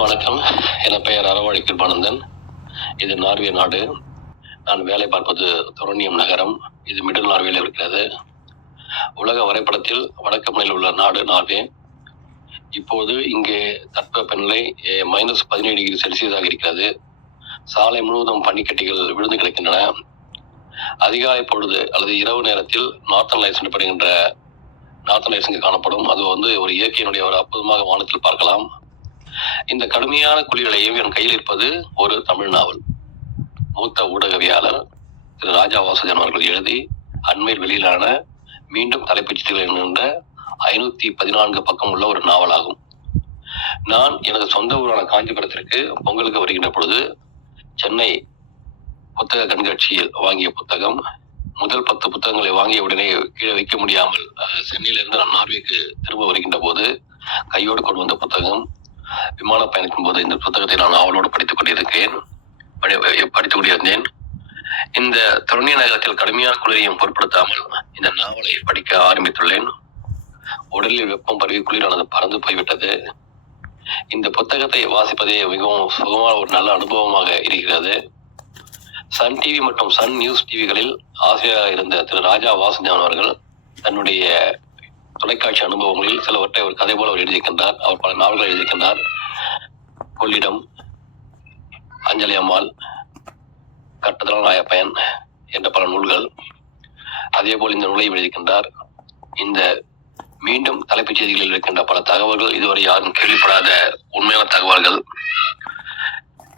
வணக்கம். என் பெயர் அறவாழி கிருபானந்தன். இது நார்வே நாடு. நான் வேலை பார்ப்பது தொரணியம் நகரம். இது மிடில் நார்வேல இருக்கிறது. உலக வரைபடத்தில் வடக்கு முனையில் உள்ள நாடு நார்வே. இப்போது இங்கே தட்பவெப்பநிலை -17°C இருக்கிறது. சாலை முழுவதும் பனிக்கட்டிகள் விழுந்து கிடக்கின்றன. அதிகாலை பொழுது அல்லது இரவு நேரத்தில் நார்த்தன் லைட்ஸ் எனப்படுகின்ற நார்த்தன் லைட்ஸ் இங்கு காணப்படும். அது ஒரு இயற்கையினுடைய ஒரு அற்புதமாக வானத்தில் பார்க்கலாம். இந்த கடுமையான குளிர்களையும் என் கையில் இருப்பது ஒரு தமிழ் நாவல். மூத்த ஊடகவியாளர் திரு ராஜா வாசுதேவன் அவர்கள் எழுதி அண்மையில் வெளியிலான மீண்டும் தலைப்புச் செய்திகள் என்கின்ற 514 பக்கம் உள்ள ஒரு நாவலாகும். நான் எனது சொந்த ஊரான காஞ்சிபுரத்திற்கு பொங்கலுக்கு வருகின்ற பொழுது சென்னை புத்தக கண்காட்சியில் வாங்கிய புத்தகம். முதல் 10 புத்தகங்களை வாங்கிய உடனே கீழே வைக்க முடியாமல் சென்னையிலிருந்து நான் நார்வேக்கு திரும்ப வருகின்ற போது கையோடு கொண்டு வந்த புத்தகம். விமான பயணத்தின் போது இந்த புத்தகத்தை நான் அவளோடு படித்துக் கொண்டிருந்தேன். இந்த தொரணிய நகரத்தில் கடுமையான குளிரையும் பொருட்படுத்தாமல் இந்த நாவலை படிக்க ஆரம்பித்துள்ளேன். உடலில் வெப்பம் பரவி குளிரானது பறந்து போய்விட்டது. இந்த புத்தகத்தை வாசிப்பதே மிகவும் சுகமான ஒரு நல்ல அனுபவமாக இருக்கிறது. சன் டிவி மற்றும் சன் நியூஸ் டிவிகளில் ஆசிரியராக இருந்த திரு ராஜா வாசுதேவன் அவர்கள் தன்னுடைய தொலைக்காட்சி அனுபவங்களில் சிலவற்றை ஒரு கதை போல அவர் எழுதியிருக்கின்றார். அவர் பல நாவல்கள் எழுதியிருக்கின்றார். கொள்ளிடம், அஞ்சலி அம்மாள், கட்டதல நாயப்பயன் என்ற பல நூல்கள். அதே போல் இந்த நூலை எழுதியிருக்கின்றார். இந்த மீண்டும் தலைப்புச் செய்திகளில் இருக்கின்ற பல தகவல்கள் இதுவரை யாரும் கேள்விப்படாத உண்மையான தகவல்கள்.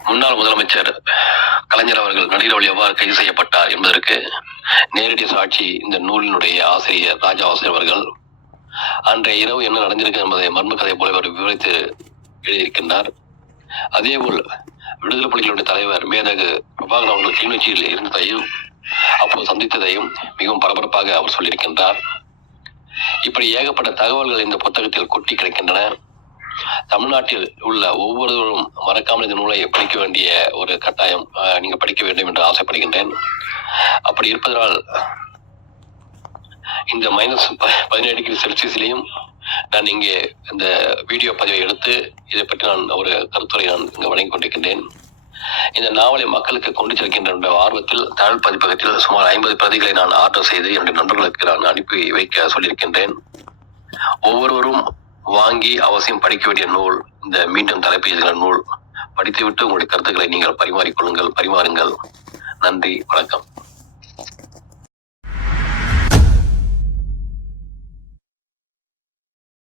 முன்னாள் முதலமைச்சர் கலைஞர் அவர்கள் நடிகர் வழி எவ்வாறு கைது செய்யப்பட்டார் என்பதற்கு நேரடி சாட்சி இந்த நூலினுடைய ஆசிரியர் ராஜா வாசுதேவன் அவர்கள். அன்றைய இரவு என்ன நடந்திருக்கு என்பதை மர்ம கதை போல அவர் விவரித்து எழுதியிருக்கின்றார். அதேபோல் விடுதலை புலிகளுடைய தலைவர் மேதகு பிரபாகரன் அவர்கள் கிளிநொச்சியில் இருந்ததையும் அப்போது சந்தித்ததையும் மிகவும் பரபரப்பாக அவர் சொல்லியிருக்கின்றார். இப்படி ஏகப்பட்ட தகவல்கள் இந்த புத்தகத்தில் கொட்டி கிடக்கின்றன. தமிழ்நாட்டில் உள்ள ஒவ்வொருவரும் மறக்காமல் இந்த நூலை படிக்க வேண்டிய ஒரு கட்டாயம், நீங்க படிக்க வேண்டும் என்று ஆசைப்படுகின்றேன். அப்படி இருப்பதனால் இந்த -17°C நான் இங்கே இந்த வீடியோ பதிவை எடுத்து இதை பற்றி நான் ஒரு கருத்துரை நான் இங்கு வழங்கிக் கொண்டிருக்கின்றேன். இந்த நாவலை மக்களுக்கு கொண்டு செல்கின்ற ஆர்வத்தில் தமிழ் பதிப்பகத்தில் சுமார் 50 பிரதிகளை நான் ஆர்டர் செய்து என்னுடைய நண்பர்களுக்கு நான் அனுப்பி வைக்க சொல்லியிருக்கின்றேன். ஒவ்வொருவரும் வாங்கி அவசியம் படிக்க வேண்டிய நூல் இந்த மீண்டும் தலைப்பு நூல். படித்துவிட்டு உங்களுடைய கருத்துக்களை நீங்கள் பரிமாறுங்கள். நன்றி, வணக்கம்.